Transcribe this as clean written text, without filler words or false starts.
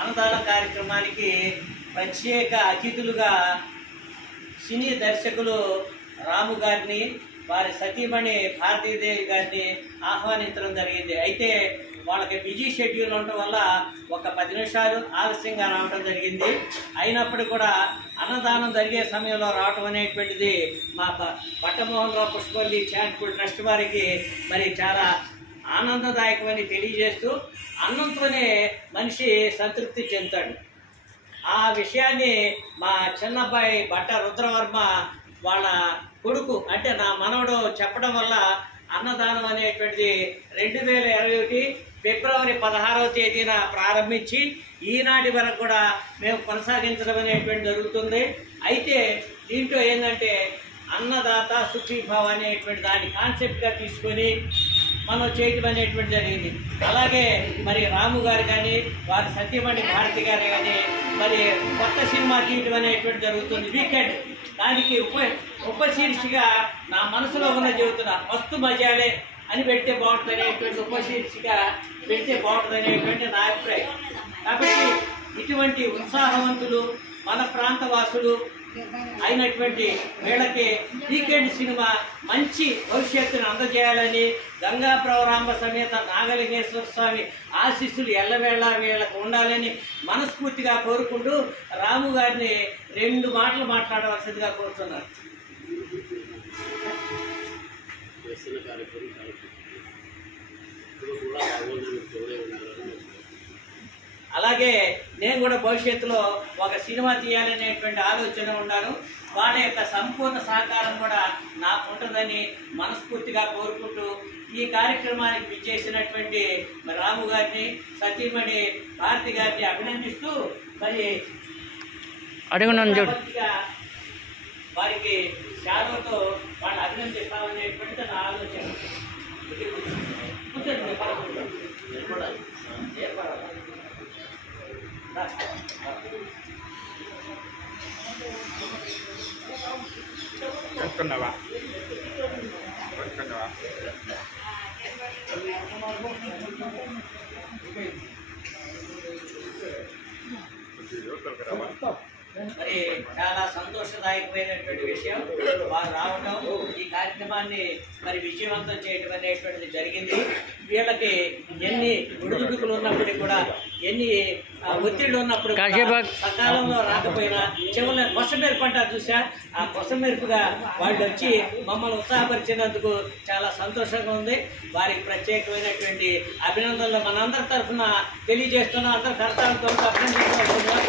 అన్నదాన కార్యక్రమానికి ప్రత్యేక అతిథులుగా సినీ దర్శకులు రాము గారిని, వారి సతీమణి భారతీదేవి గారిని ఆహ్వానించడం జరిగింది. అయితే వాళ్ళకి బిజీ షెడ్యూల్ ఉండటం వల్ల ఒక 10 నిమిషాలు ఆలస్యంగా రావడం జరిగింది. అయినప్పుడు కూడా అన్నదానం జరిగే సమయంలో రావటం అనేటువంటిది మా పట్టమోహన్ రావు పుష్పల్లి చారిటబుల్ ట్రస్ట్ వారికి మరి చాలా ఆనందదాయకమని తెలియజేస్తూ, అన్నంతోనే మనిషి సంతృప్తి చెందుతాడు. ఆ విషయాన్ని మా చిన్నబ్బాయి బట్ట రుద్రవర్మ వాళ్ళ కొడుకు అంటే నా మనవడు చెప్పడం వల్ల అన్నదానం అనేటువంటిది 2021 ఫిబ్రవరి 16వ తేదీన ప్రారంభించి ఈనాటి వరకు కూడా మేము కొనసాగించడం అనేటువంటి జరుగుతుంది. అయితే దీంట్లో ఏంటంటే అన్నదాత సుఖీభావ అనేటువంటి దాన్ని కాన్సెప్ట్గా తీసుకొని మనం చేయటం అనేటువంటి జరిగింది. అలాగే మరి రాము గారు కానీ, వారి సత్యమణి భారతి గారు కానీ మరి కొత్త సినిమా తీయటం అనేటువంటి జరుగుతుంది వీకెండ్. దానికి ఉపశీర్షిగా నా మనసులో ఉన్న చెబుతున్నా, మస్తు మజాలే అని పెడితే బాగుంటుంది అనేటువంటి ఉపశీర్షిగా పెడితే బాగుంటుంది అనేటువంటి నా అభిప్రాయం. కాబట్టి ఇటువంటి ఉత్సాహవంతులు మన ప్రాంత వాసులు అయినటువంటి వీళ్ళకి వీకెండ్ సినిమా మంచి భవిష్యత్తును అందజేయాలని గంగా ప్రవరాంబ సమేత నాగలింగేశ్వర స్వామి ఆశీస్సులు ఎల్లవేళ వీళ్ళకు ఉండాలని మనస్ఫూర్తిగా కోరుకుంటూ రాము గారిని 2 మాటలు మాట్లాడవలసిందిగా కోరుతున్నారు. అలాగే నేను కూడా భవిష్యత్తులో ఒక సినిమా తీయాలనేటువంటి ఆలోచన ఉన్నాను. వాళ్ళ యొక్క సంపూర్ణ సహకారం కూడా నాకు ఉంటుందని మనస్ఫూర్తిగా కోరుకుంటూ ఈ కార్యక్రమానికి విచ్చేసినటువంటి రాము గారిని, సతీమణి భారతి గారిని అభినందిస్తూ మరి వారికి శాలువతో వాళ్ళు అభినందిస్తామనేటువంటి నా ఆలోచన. కూర్చోండి, పెట్టుకున్నావా? మరి చాలా సంతోషదాయకమైనటువంటి విషయం వారు రావడం, ఈ కార్యక్రమాన్ని మరి విజయవంతం చేయడం అనేటువంటిది జరిగింది. వీళ్ళకి ఎన్ని ఒడిదుడుకులు ఉన్నప్పటికీ కూడా, ఎన్ని ఒత్తిళ్లు ఉన్నప్పుడు సకాలంలో రాకపోయినా చివరి కొసమెరుపు అంటారు చూసా, ఆ కొసమెరుపుగా వాళ్ళు వచ్చి మమ్మల్ని ఉత్సాహపరిచినందుకు చాలా సంతోషంగా ఉంది. వారికి ప్రత్యేకమైనటువంటి అభినందనలు మనందరి తరఫున తెలియజేస్తున్నాం. అందరి కర్తవ్యంతో అభినందిస్తున్నాం.